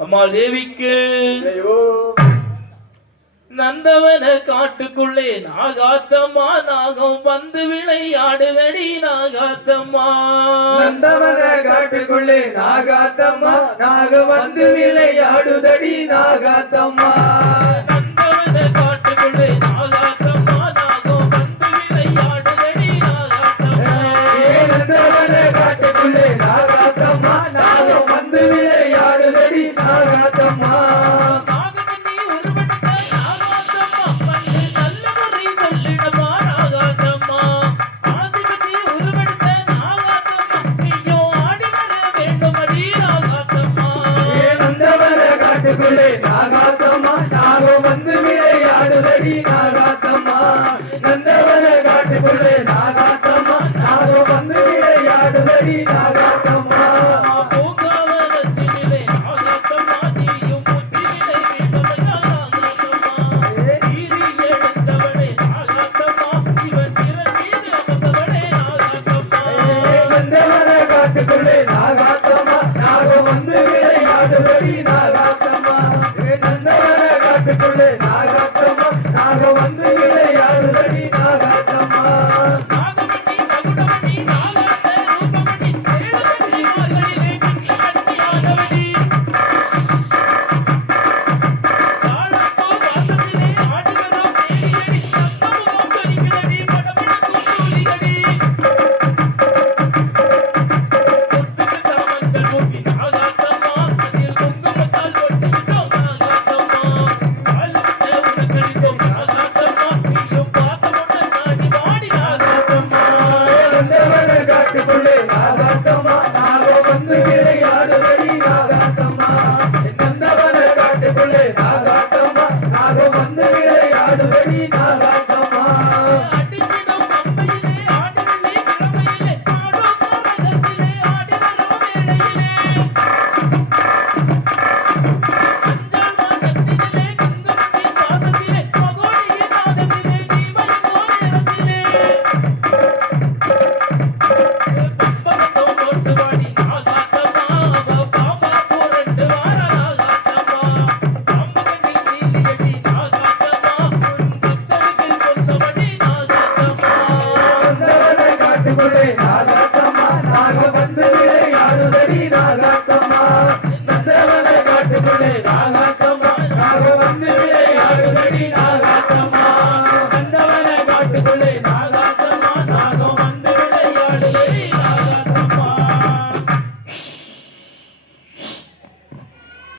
அம்மா தேவிக்கு நந்தவன காட்டுக்குள்ளே நாகாத்தம்மா நாகம் வந்து விளையாடுதடி நாகாத்தம்மா. நந்தவன காட்டுக்குள்ளே நாகாத்தம்மா நாகம் வந்து விளையாடுதடி நாகாத்தம்மா. நந்தவன காட்டுக்குள்ளே நாகாத்தம்மா நாகம் வந்து விளையாடுதடி நாகாத்தம்மா. நந்தவன காட்டுக்குள்ளே நாகாத்தம்மா நாகம் வந்து விளையாடுதடி நாகாத்தம்மா. நாகாத்தம்மா நாகம் வந்து விளையாடுதடி நாகாத்தம்மா. நந்தவன காட்டுக்குள்ளே நாகாத்தம்மா நாகம் வந்து விளையாடுதடி நாகாத்தம்மா. பூங்காவனத்திலே நாகாத்தம்மா நீயும் புத்தியிலே வீட்டமையா நாகாத்தம்மா. நீரி எடுத்தவளே நாகாத்தம்மா இவன் திறமீது அமர்ந்தவளே நாகாத்தம்மா. நந்தவன காட்டுக்குள்ளே நாகாத்தம்மா நாகம் வந்து விளையாடுதடி நாகாத்தம்மா. நந்தவன காட்டுக்குள்ளே நாகாத்தம்மா நாகம் வந்து விளையாடுதடி நாகாத்தம்மா. நாகமணி மகுடமணி நாகாத்த ரூபமணி ஏழுமணி மார்கழிலே கண்ணி கண்ணியானவடி. தாழம்பூ வாசத்திலே ஆடுகிறோ மேலியடி சத்தமுகம் கரிக்கிறடி படபடக்கும் தூளிகடி. பொட்டுக்கு தாமங்கள் மூட்டி நாகாத்தம்மா அதில் குங்குமத்தால் ஒட்டிக்கிட்டோம் நாகாத்தம்மா. வாழ்வுக்கு உனக்களித்தோம் நாகாத்தம்மா நீயும் பாசமுடன் நாடி வாடி நாகாத்தம்மா. நந்தவன காட்டுக்குள்ளே நாகாத்தம்மா நாகம் வந்து விளையாடுதடி நாகாத்தம்மா. நந்தவன காட்டுக்குள்ளே நாகாத்தம்மா நாகம் வந்து விளையாடுதடி நாகாத்தம்மா. அடிச்சிடும் பம்பையிலே ஆடிவில்லை கிழமையிலே ஆடும் நாடகத்திலே ஆடி வரும் வேளையிலே அஞ்சாள் மாதத்திலே குங்குமத்தின் வாசத்திலே மகோடியின் நாதத்திலே நீ மயங்கோ நேரத்திலே பம்பரத்தோ போட்டு வாடி நாகாத்தம்மா அவ பாம்பா போரண்டு வார நாகாத்தம்மா. பாம்பகண்ணி நீலியடி நாகாத்தம்மா உன் பக்தருக்கு சொந்தமடி நாகாத்தம்மா. நந்தவன காட்டுக்குள்ளே நாகாத்தம்மா நாகம் வந்து